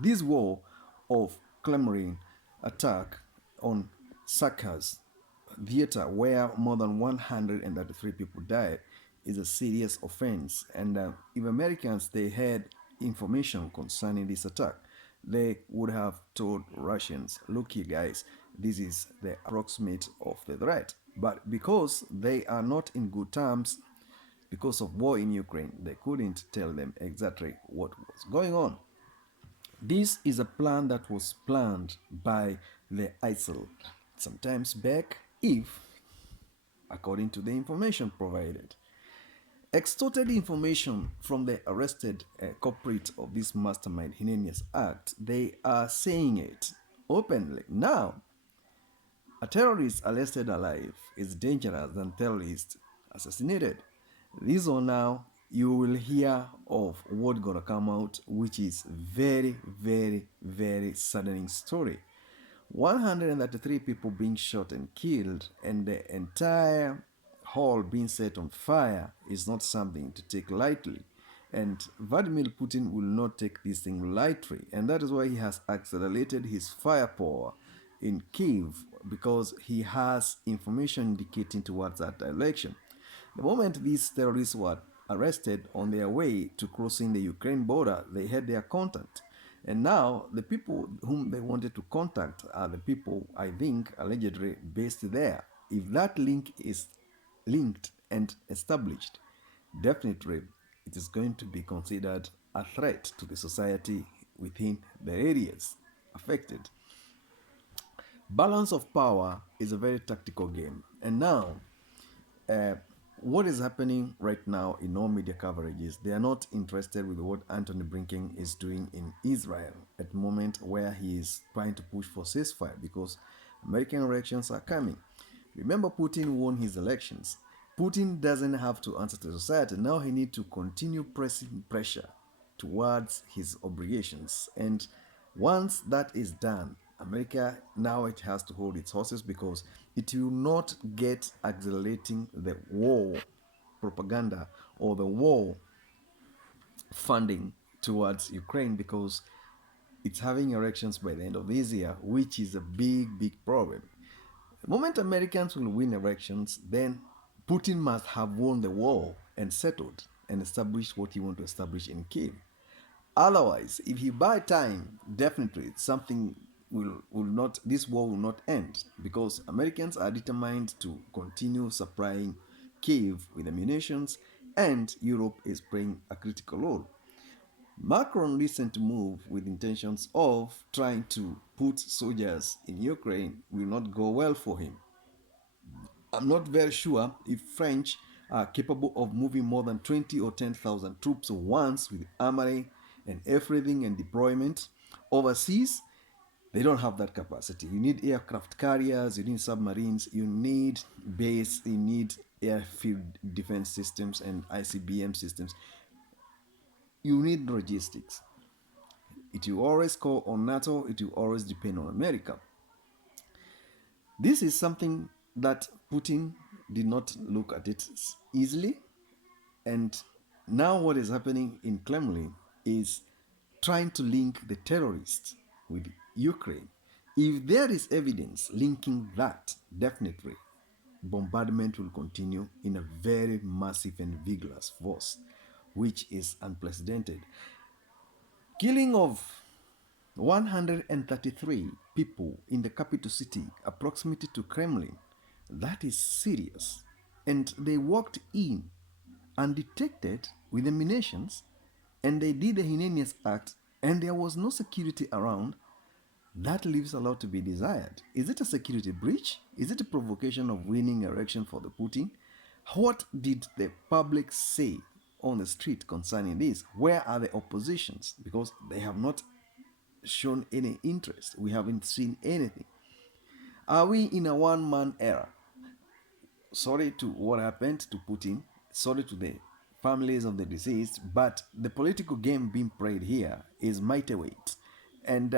This war of Kremlin attack on Sakhar's theater, where more than 133 people died, is a serious offense. And if Americans they had information concerning this attack, they would have told Russians, "Look, you guys, this is the approximate of the threat." But because they are not in good terms, because of war in Ukraine, they couldn't tell them exactly what was going on. This is a plan that was planned by the ISIL sometimes back, if, according to the information provided, extorted information from the arrested culprit of this mastermind heinous act. They are saying it openly. Now, a terrorist arrested alive is dangerous than terrorist assassinated. This one now you will hear of what gonna come out, which is very, very, very saddening story. 133 people being shot and killed, and the entire hall being set on fire is not something to take lightly. And Vladimir Putin will not take this thing lightly, and that is why he has accelerated his firepower in Kiev, because he has information indicating towards that direction. The moment these terrorists were arrested on their way to crossing the Ukraine border, they had their contact. And now the people whom they wanted to contact are the people, I think, allegedly based there. If that link is linked and established, definitely it is going to be considered a threat to the society within the areas affected. Balance of power is a very tactical game. And now, uh, what is happening right now in all media coverage is they are not interested with what Anthony Blinken is doing in Israel at the moment, where he is trying to push for ceasefire because American elections are coming. Remember, Putin won his elections. Putin doesn't have to answer to society. Now he needs to continue pressing pressure towards his obligations. And once that is done, America now it has to hold its horses, because it will not get accelerating the war propaganda or the war funding towards Ukraine, because it's having elections by the end of this year, which is a big, big problem. The moment Americans will win elections, then Putin must have won the war and settled and established what he wants to establish in Kiev. Otherwise, if he buy time, definitely something will not, this war will not end, because Americans are determined to continue supplying Kiev with ammunitions, and Europe is playing a critical role. Macron recent move with intentions of trying to put soldiers in Ukraine will not go well for him. I'm not very sure if French are capable of moving more than 20 or 10,000 troops once with armory and everything and deployment overseas. They don't have that capacity. You need aircraft carriers, you need submarines, you need base, you need airfield defense systems and ICBM systems. You need logistics. It will always call on NATO, it will always depend on America. This is something that Putin did not look at it easily. And now what is happening in Kremlin is trying to link the terrorists with Ukraine. If there is evidence linking that, definitely bombardment will continue in a very massive and vigorous force, which is unprecedented. Killing of 133 people in the capital city, proximity to Kremlin, that is serious. And they walked in undetected with the munitions, and they did the heinous act, and there was no security around. That leaves a lot to be desired. Is it a security breach? Is it a provocation of winning election for the Putin? What did the public say on the street concerning this? Where are the oppositions? Because they have not shown any interest. We haven't seen anything. Are we in a one-man era? Sorry to what happened to Putin. Sorry to the families of the deceased. But the political game being played here is mighty weight. And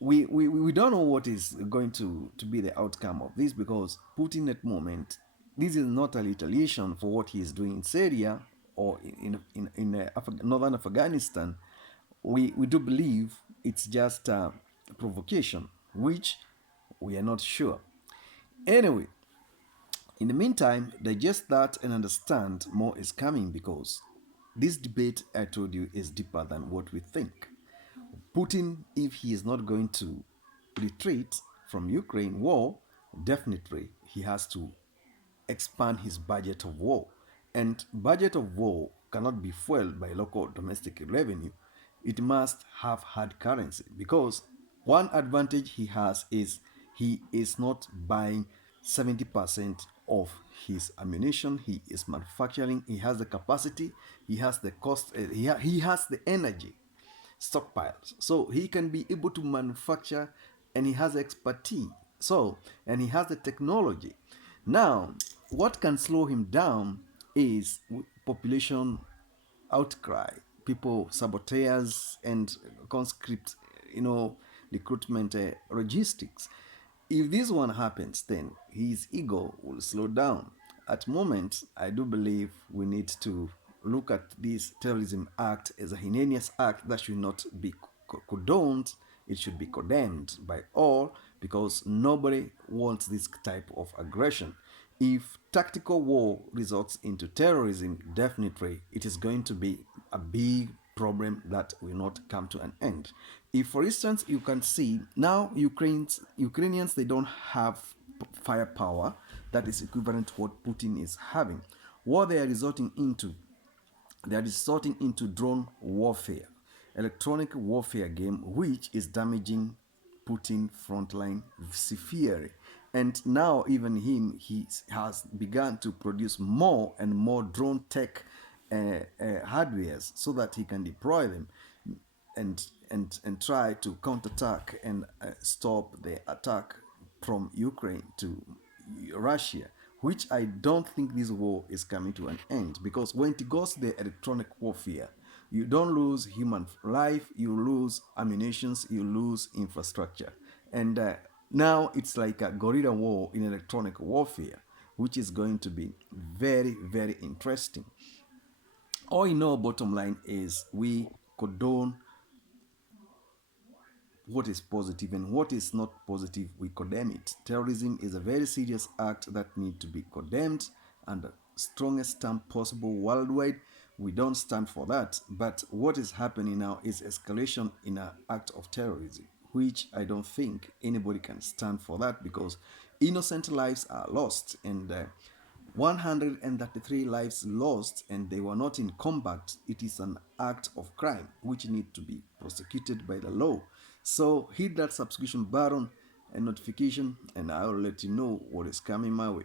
we don't know what is going to be the outcome of this, because Putin at the moment, this is not a retaliation for what he is doing in Syria or in northern Afghanistan We do believe it's just a provocation, which we are not sure. Anyway, in the meantime, digest that and understand more is coming, because this debate, I told you, is deeper than what we think. Putin, if he is not going to retreat from Ukraine war, definitely he has to expand his budget of war. And budget of war cannot be fueled by local domestic revenue. It must have hard currency, because one advantage he has is he is not buying 70% of his ammunition. He is manufacturing. He has the capacity. He has the cost. He has the energy stockpiles, so he can be able to manufacture, and he has expertise, so, and he has the technology. Now, what can slow him down is population outcry, people, saboteurs, and conscript, you know, recruitment logistics. If this one happens, then his ego will slow down. At moment, I do believe we need to look at this terrorism act as a heinous act that should not be condoned. It should be condemned by all, because nobody wants this type of aggression. If tactical war results into terrorism, definitely it is going to be a big problem that will not come to an end. If, for instance, you can see now Ukrainians, they don't have firepower that is equivalent to what Putin is having. What they are resorting into, they are resorting into drone warfare, electronic warfare game, which is damaging Putin frontline severely. And now even he has begun to produce more and more drone tech hardwares, so that he can deploy them and try to counterattack and stop the attack from Ukraine to Russia, which I don't think this war is coming to an end, because when it goes to the electronic warfare, you don't lose human life, you lose ammunitions, you lose infrastructure. And now it's like a guerrilla war in electronic warfare, which is going to be very, very interesting. All in all, bottom line is we condone what is positive, and what is not positive, we condemn it. Terrorism is a very serious act that needs to be condemned under strongest term possible worldwide. We don't stand for that. But what is happening now is escalation in an act of terrorism, which I don't think anybody can stand for that, because innocent lives are lost, and 133 lives lost, and they were not in combat. It is an act of crime which need to be prosecuted by the law. So hit that subscription button and notification, and I'll let you know what is coming my way.